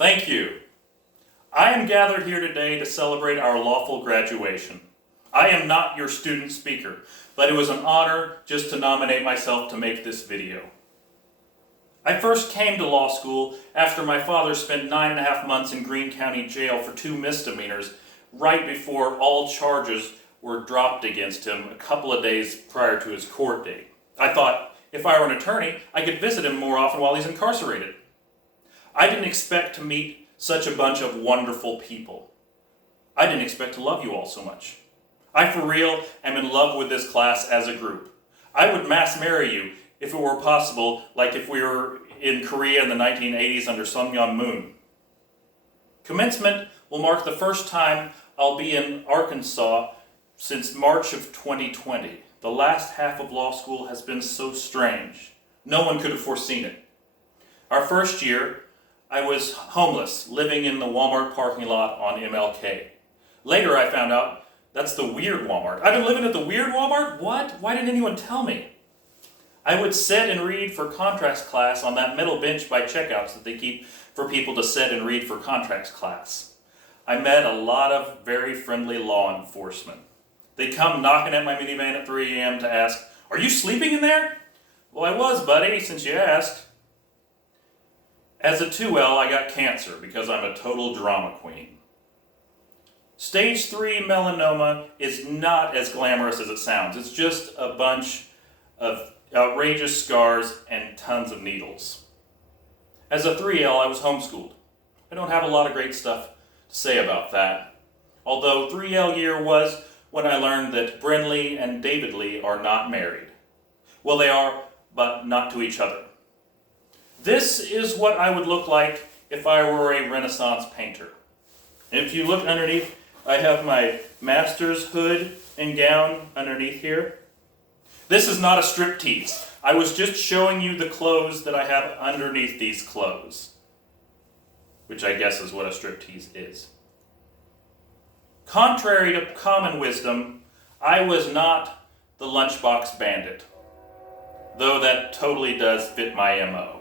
Thank you. I am gathered here today to celebrate our lawful graduation. I am not your student speaker, but it was an honor just to nominate myself to make this video. I first came to law school after my father spent 9.5 months in Greene County Jail for 2 misdemeanors right before all charges were dropped against him a couple of days prior to his court date. I thought if I were an attorney, I could visit him more often while he's incarcerated. I didn't expect to meet such a bunch of wonderful people. I didn't expect to love you all so much. I for real am in love with this class as a group. I would mass marry you if it were possible, like if we were in Korea in the 1980s under Sun Myung Moon. Commencement will mark the first time I'll be in Arkansas since March of 2020. The last half of law school has been so strange. No one could have foreseen it. Our first year, I was homeless, living in the Walmart parking lot on MLK. Later I found out that's the weird Walmart. I've been living at the weird Walmart? What? Why didn't anyone tell me? I would sit and read for contracts class on that middle bench by checkouts that they keep for people to sit and read for contracts class. I met a lot of very friendly law enforcement. They'd come knocking at my minivan at 3 a.m. to ask, "Are you sleeping in there?" "Well, I was, buddy, since you asked." As a 2L, I got cancer because I'm a total drama queen. Stage 3 melanoma is not as glamorous as it sounds. It's just a bunch of outrageous scars and tons of needles. As a 3L, I was homeschooled. I don't have a lot of great stuff to say about that. Although 3L year was when I learned that Brinley and David Lee are not married. Well, they are, but not to each other. This is what I would look like if I were a Renaissance painter. If you look underneath, I have my master's hood and gown underneath here. This is not a striptease. I was just showing you the clothes that I have underneath these clothes, which I guess is what a striptease is. Contrary to common wisdom, I was not the lunchbox bandit, though that totally does fit my MO.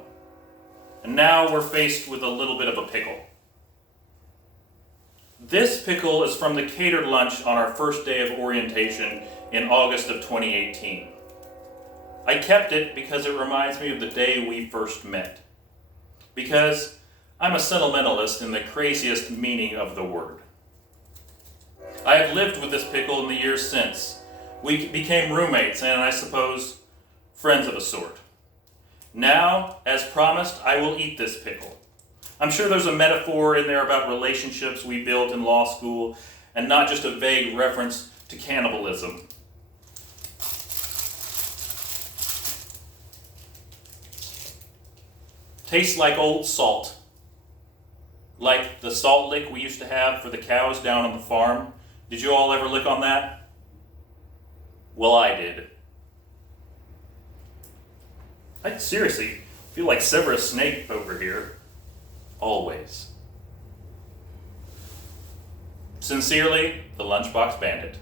And now we're faced with a little bit of a pickle. This pickle is from the catered lunch on our first day of orientation in August of 2018. I kept it because it reminds me of the day we first met. Because I'm a sentimentalist in the craziest meaning of the word. I have lived with this pickle in the years since. We became roommates and, I suppose, friends of a sort. Now, as promised, I will eat this pickle. I'm sure there's a metaphor in there about relationships we built in law school and not just a vague reference to cannibalism. Tastes like old salt. Like the salt lick we used to have for the cows down on the farm. Did you all ever lick on that? Well, I did. I seriously feel like Severus Snape over here. Always. Sincerely, the Lunchbox Bandit.